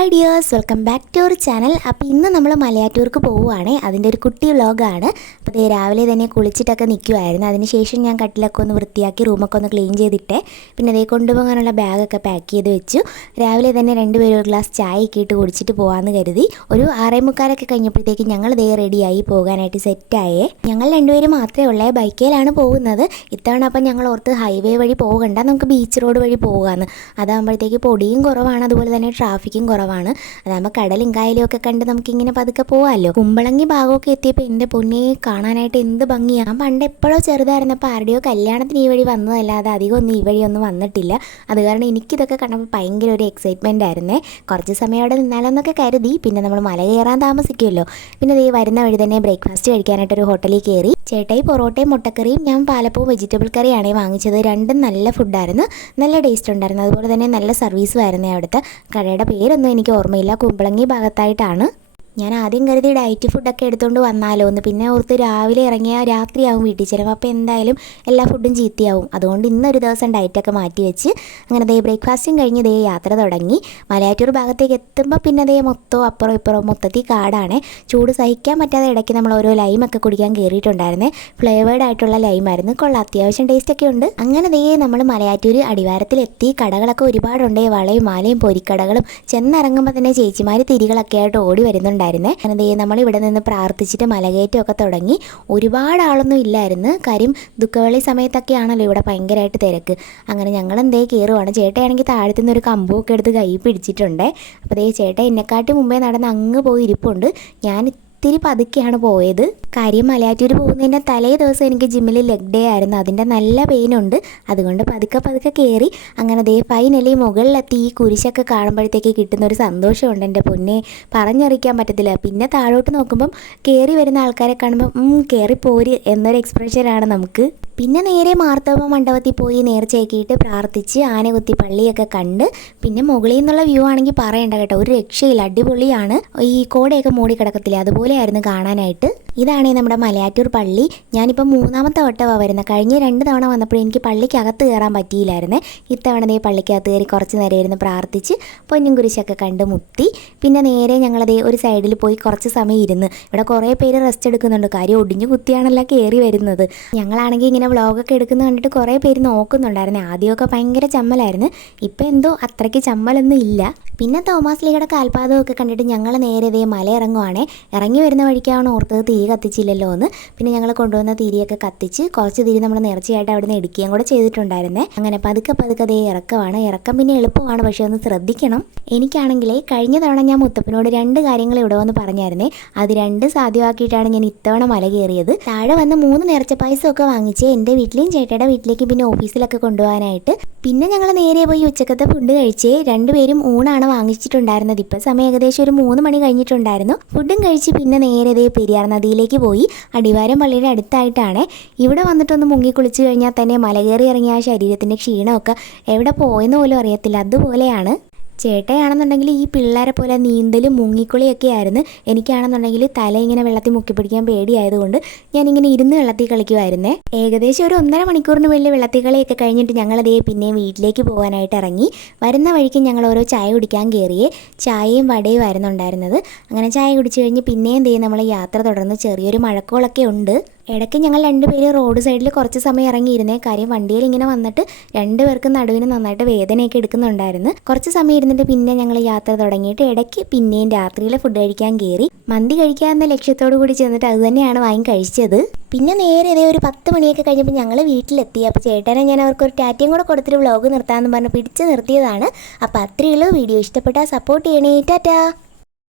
Hi dears, welcome back to our channel. അപ്പോൾ ഇന്ന് നമ്മൾ മലയാറ്റൂർക്ക് പോവുകയാണ്. അതിൻ്റെ ഒരു കുട്ടി വ്ലോഗാണ്. അപ്പോൾ ദേ രാവിലെ തന്നെ കുളിച്ചിട്ടൊക്കെ നിൽക്കുമായിരുന്നു. അതിനുശേഷം ഞാൻ കട്ടിലൊക്കെ ഒന്ന് വൃത്തിയാക്കി റൂമൊക്കെ ഒന്ന് ക്ലീൻ ചെയ്തിട്ട് പിന്നെ ദേ കൊണ്ടുപോകാനുള്ള ബാഗൊക്കെ പാക്ക് ചെയ്ത് വെച്ചു. രാവിലെ തന്നെ രണ്ടുപേരും ഒരു ഗ്ലാസ് ചായയൊക്കെ ഇട്ട് കുടിച്ചിട്ട് പോകാമെന്ന് കരുതി. ഒരു 6:45 കഴിഞ്ഞപ്പോഴത്തേക്ക് ഞങ്ങൾ ദേ റെഡിയായി പോകാനായിട്ട് സെറ്റായേ. ഞങ്ങൾ രണ്ടുപേരും മാത്രമേ ഉള്ളേ. ബൈക്കിലാണ് പോകുന്നത് ഇത്തവണ. അപ്പം ഞങ്ങൾ ഓർത്ത് ഹൈവേ വഴി പോകണ്ട, നമുക്ക് ബീച്ച് റോഡ് വഴി പോകാമെന്ന്. അതാകുമ്പോഴത്തേക്ക് പൊടിയും കുറവാണ്, അതുപോലെ തന്നെ ട്രാഫിക്കും കുറവാണ്. അതാകുമ്പോൾ കടലും കായലും ഒക്കെ കണ്ട് നമുക്കിങ്ങനെ പതുക്കെ പോകാമല്ലോ. കുമ്പളങ്ങി ഭാഗമൊക്കെ എത്തിയപ്പോൾ എൻ്റെ പൊന്നെ കാണാനായിട്ട് എന്ത് ഭംഗിയാണ്. ഞാൻ പണ്ട് എപ്പോഴോ ചെറുതായിരുന്നപ്പോൾ ആരുടെയോ കല്യാണത്തിന് ഈ വഴി വന്നതല്ലാതെ അധികം ഒന്നും ഈ വഴിയൊന്നും വന്നിട്ടില്ല. അത് കാരണം എനിക്കിതൊക്കെ കണ്ടപ്പോൾ ഭയങ്കര ഒരു എക്സൈറ്റ്മെൻ്റ് ആയിരുന്നേ. കുറച്ച് സമയം അവിടെ നിന്നാലോന്നൊക്കെ കരുതി. പിന്നെ നമ്മൾ മല കയറാൻ താമസിക്കുമല്ലോ. പിന്നെ ദേ വരുന്ന വഴി തന്നെ ബ്രേക്ക്ഫാസ്റ്റ് കഴിക്കാനായിട്ടൊരു ഹോട്ടലിൽ കയറി. ചേട്ടായി പൊറോട്ടയും മുട്ടക്കറിയും, ഞാൻ പാലപ്പവും വെജിറ്റബിൾ കറിയാണ് വാങ്ങിച്ചത്. രണ്ടും നല്ല ഫുഡായിരുന്നു, നല്ല ടേസ്റ്റ് ഉണ്ടായിരുന്നു. അതുപോലെ തന്നെ നല്ല സർവീസും ആയിരുന്നേ അവിടുത്തെ. കടയുടെ പേരൊന്നും എനിക്ക് ഓർമ്മയില്ല, കുമ്പളങ്ങി ഭാഗത്തായിട്ടാണ്. ഞാൻ ആദ്യം കരുതി ഡയറ്റ് ഫുഡൊക്കെ എടുത്തുകൊണ്ട് വന്നാലോ എന്ന്. പിന്നെ ഓർത്ത് രാവിലെ ഇറങ്ങിയാൽ രാത്രിയാവും വീട്ടിൽ ചിലപ്പോൾ, അപ്പോൾ എന്തായാലും എല്ലാ ഫുഡും ചീത്തയാവും. അതുകൊണ്ട് ഇന്നൊരു ദിവസം ഡയറ്റൊക്കെ മാറ്റി വെച്ച് അങ്ങനെ ദേ ബ്രേക്ക്ഫാസ്റ്റും കഴിഞ്ഞ് ദേ യാത്ര തുടങ്ങി. മലയാറ്റൂർ ഭാഗത്തേക്ക് എത്തുമ്പോൾ പിന്നെ ദേ മൊത്തം അപ്പുറം ഇപ്പുറം മൊത്തത്തിൽ കാടാണ്. ചൂട് സഹിക്കാൻ പറ്റാതെ ഇടയ്ക്ക് നമ്മൾ ഓരോ ലൈമൊക്കെ കുടിക്കാൻ കയറിയിട്ടുണ്ടായിരുന്നേ. ഫ്ലേവേർഡ് ആയിട്ടുള്ള ലൈമായിരുന്നു, കൊള്ളാം, അത്യാവശ്യം ടേസ്റ്റൊക്കെ ഉണ്ട്. അങ്ങനെ ദേ നമ്മൾ മലയാറ്റൂർ അടിവാരത്തിലെത്തി. കടകളൊക്കെ ഒരുപാടുണ്ട്, വളയും മാലയും പൊരിക്കടകളും. ചെന്നിറങ്ങുമ്പോൾ തന്നെ ചേച്ചിമാർ തിരികളൊക്കെ ആയിട്ട് ഓടി വരുന്നുണ്ടായിരുന്നു. അങ്ങനെ നമ്മളിവിടെ നിന്ന് പ്രാർത്ഥിച്ചിട്ട് മലകയറ്റമൊക്കെ തുടങ്ങി. ഒരുപാട് ആളൊന്നും ഇല്ലായിരുന്നു, കാര്യം ദുഃഖവെള്ളി സമയത്തൊക്കെയാണല്ലോ ഇവിടെ ഭയങ്കരമായിട്ട് തിരക്ക്. അങ്ങനെ ഞങ്ങൾ കയറുവാണ്. ചേട്ടയാണെങ്കിൽ താഴത്തുനിന്ന് ഒരു കമ്പൊക്കെ എടുത്ത് കൈ പിടിച്ചിട്ടുണ്ട്. അപ്പോൾ ചേട്ടൻ എന്നെക്കാട്ടി മുമ്പേ നടന്ന് അങ്ങ് പോയി ഇരിപ്പുണ്ട്. ഞാൻ ഇത്തിരി പതുക്കെയാണ് പോയത്. കാര്യം മലയാറ്റൂർ പോകുന്നതിൻ്റെ തലേ ദിവസം എനിക്ക് ജിമ്മിൽ ലെഗ് ഡേ ആയിരുന്നു, അതിൻ്റെ നല്ല പെയിനുണ്ട്. അതുകൊണ്ട് പതുക്കെ കയറി. അങ്ങനെ ദേ ഫൈനലി മുകളിലെത്തി. ഈ കുരിശൊക്കെ കാണുമ്പോഴത്തേക്ക് കിട്ടുന്ന ഒരു സന്തോഷമുണ്ട് എൻ്റെ പൊന്നെ, പറഞ്ഞറിയിക്കാൻ പറ്റത്തില്ല. പിന്നെ താഴോട്ട് നോക്കുമ്പം കയറി വരുന്ന ആൾക്കാരെ കാണുമ്പോൾ കയറിപ്പോര് എന്നൊരു എക്സ്പ്രഷനാണ് നമുക്ക്. പിന്നെ നേരെ മാർത്തോമ മണ്ഡപത്തിൽ പോയി നേർച്ചയാക്കിയിട്ട് പ്രാർത്ഥിച്ച് ആനകുത്തി പള്ളിയൊക്കെ കണ്ട് പിന്നെ മുകളിൽ നിന്നുള്ള വ്യൂ ആണെങ്കിൽ പറയണ്ട കേട്ടോ, ഒരു രക്ഷയില്ല, അടിപൊളിയാണ്. ഈ കോടയൊക്കെ മൂടി കിടക്കത്തില്ലേ, അതുപോലെയായിരുന്നു കാണാനായിട്ട്. ഇതാണേ നമ്മുടെ മലയാറ്റൂർ പള്ളി. ഞാനിപ്പോൾ 3ാമത്തെ വട്ടമാണ് വരുന്നത്. കഴിഞ്ഞ 2 തവണ വന്നപ്പോൾ എനിക്ക് പള്ളിക്കകത്ത് കയറാൻ പറ്റിയില്ലായിരുന്നേ. ഇത്തവണ ദേ പള്ളിക്കകത്ത് കയറി കുറച്ച് നേരം ഇരുന്ന് പ്രാർത്ഥിച്ച് പൊന്നും കുരിശൊക്കെ കണ്ട് മുത്തി. പിന്നെ നേരെ ഞങ്ങളതേ ഒരു സൈഡിൽ പോയി കുറച്ച് സമയം ഇരുന്ന്. ഇവിടെ കുറേ പേര് റെസ്റ്റ് എടുക്കുന്നുണ്ട്, കാര്യം ഒടിഞ്ഞു കുത്തിയാണല്ലോ കയറി വരുന്നത്. ഞങ്ങളാണെങ്കിൽ ഇങ്ങനെ വ്ളോഗൊക്കെ എടുക്കുന്നത് കണ്ടിട്ട് കുറേ പേര് നോക്കുന്നുണ്ടായിരുന്നു. ആദ്യമൊക്കെ ഭയങ്കര ചമ്മലായിരുന്നു, ഇപ്പം എന്തോ അത്രയ്ക്ക് ചമ്മലൊന്നും ഇല്ല. പിന്നെ തോമാസ് ലീഗയുടെ കാൽപാദമൊക്കെ കണ്ടിട്ട് ഞങ്ങൾ നേരെ ദേ മല ഇറങ്ങുവാണേ. ഇറങ്ങി വരുന്ന വഴിക്കാണ് ഓർത്തത് തിരി കത്തിച്ചില്ലല്ലോ എന്ന്. പിന്നെ ഞങ്ങൾ കൊണ്ടുവന്ന തിരിയൊക്കെ കത്തിച്ച് കുറച്ച് തിരി നമ്മൾ നേർച്ചയായിട്ട് അവിടെ നിന്ന് എടുക്കുകയും കൂടെ ചെയ്തിട്ടുണ്ടായിരുന്നേ. അങ്ങനെ പതുക്കെ ദേ ഇറക്കമാണ്. ഇറക്കം പിന്നെ എളുപ്പമാണ്, പക്ഷേ ഒന്ന് ശ്രദ്ധിക്കണം. എനിക്കാണെങ്കിലേ കഴിഞ്ഞ തവണ ഞാൻ മുത്തപ്പനോട് 2 കാര്യങ്ങൾ ഇവിടെ വന്ന് പറഞ്ഞായിരുന്നേ. അത് 2 സാധ്യമാക്കിയിട്ടാണ് ഞാൻ ഇത്തവണ മല കയറിയത്. താഴെ വന്ന് 3 നേർച്ച പായസമൊക്കെ വാങ്ങിച്ച് എൻ്റെ വീട്ടിലേയും ചേട്ടയുടെ വീട്ടിലേക്കും പിന്നെ ഓഫീസിലൊക്കെ കൊണ്ടുപോകാനായിട്ട്. പിന്നെ ഞങ്ങൾ നേരെ പോയി ഉച്ചക്കത്തെ ഫുഡ് കഴിച്ച്. 2 പേരും ഊണാണ് വാങ്ങിച്ചിട്ടുണ്ടായിരുന്നത്. ഇപ്പം സമയം ഏകദേശം ഒരു 3 മണി കഴിഞ്ഞിട്ടുണ്ടായിരുന്നു. ഫുഡും കഴിച്ച് പിന്നെ നേരെ ദേ പെരിയാർ നദിയിലേക്ക് പോയി. അടിവാരം പള്ളിയുടെ അടുത്തായിട്ടാണ്. ഇവിടെ വന്നിട്ടൊന്ന് മുങ്ങി കുളിച്ച് കഴിഞ്ഞാൽ തന്നെ മല കയറി ഇറങ്ങിയ ആ ശരീരത്തിൻ്റെ ക്ഷീണമൊക്കെ എവിടെ പോയെന്ന് പോലും അറിയത്തില്ല, അതുപോലെയാണ്. ചേട്ടയാണെന്നുണ്ടെങ്കിൽ ഈ പിള്ളേരെ പോലെ നീന്തലും മുങ്ങിക്കുളിയൊക്കെ ആയിരുന്നു. എനിക്കാണെന്നുണ്ടെങ്കിൽ തല ഇങ്ങനെ വെള്ളത്തിൽ മുക്കിപ്പിടിക്കാൻ പേടിയായതുകൊണ്ട് ഞാനിങ്ങനെ ഇരുന്ന് വെള്ളത്തിൽ കളിക്കുമായിരുന്നേ. ഏകദേശം ഒരു 1.5 മണിക്കൂറിന് വലിയ വെള്ളത്തിൽ കളിയൊക്കെ കഴിഞ്ഞിട്ട് ഞങ്ങളതേ പിന്നെയും വീട്ടിലേക്ക് പോകാനായിട്ട് ഇറങ്ങി. വരുന്ന വഴിക്ക് ഞങ്ങൾ ഓരോ ചായ കുടിക്കാൻ കയറിയേ. ചായയും വടയും ആയിരുന്നു ഉണ്ടായിരുന്നത്. അങ്ങനെ ചായ കുടിച്ച് കഴിഞ്ഞ് പിന്നെയും ദേ നമ്മൾ യാത്ര തുടർന്ന്. ചെറിയൊരു മഴക്കോളൊക്കെ ഉണ്ട്. ഇടയ്ക്ക് ഞങ്ങൾ 2 പേരും റോഡ് സൈഡിൽ കുറച്ച് സമയം ഇറങ്ങിയിരുന്നേ. കാര്യം വണ്ടിയിൽ ഇങ്ങനെ വന്നിട്ട് 2 പേർക്കും നടുവിന് നന്നായിട്ട് വേദനയൊക്കെ എടുക്കുന്നുണ്ടായിരുന്നു. കുറച്ച് സമയം ഇരുന്നിട്ട് പിന്നെ ഞങ്ങൾ യാത്ര തുടങ്ങിയിട്ട് ഇടയ്ക്ക് പിന്നെയും രാത്രിയിലെ ഫുഡ് കഴിക്കാൻ കയറി. മന്തി കഴിക്കാമെന്ന ലക്ഷ്യത്തോടു കൂടി ചെന്നിട്ട് അത് തന്നെയാണ് വാങ്ങി കഴിച്ചത്. പിന്നെ നേരെ ഒരു 10 മണിയൊക്കെ കഴിഞ്ഞപ്പോൾ ഞങ്ങൾ വീട്ടിലെത്തി. അപ്പോൾ ചേട്ടനെ ഞാൻ അവർക്ക് ഒരു ടാറ്റയും കൂടെ കൊടുത്തിട്ട് വ്ളോഗ് നിർത്താമെന്ന് പറഞ്ഞ് പിടിച്ച് നിർത്തിയതാണ്. അപ്പോൾ അത്രയേ ഉള്ളൂ. വീഡിയോ ഇഷ്ടപ്പെട്ടാൽ സപ്പോർട്ട് ചെയ്യണേ. ടാറ്റാ.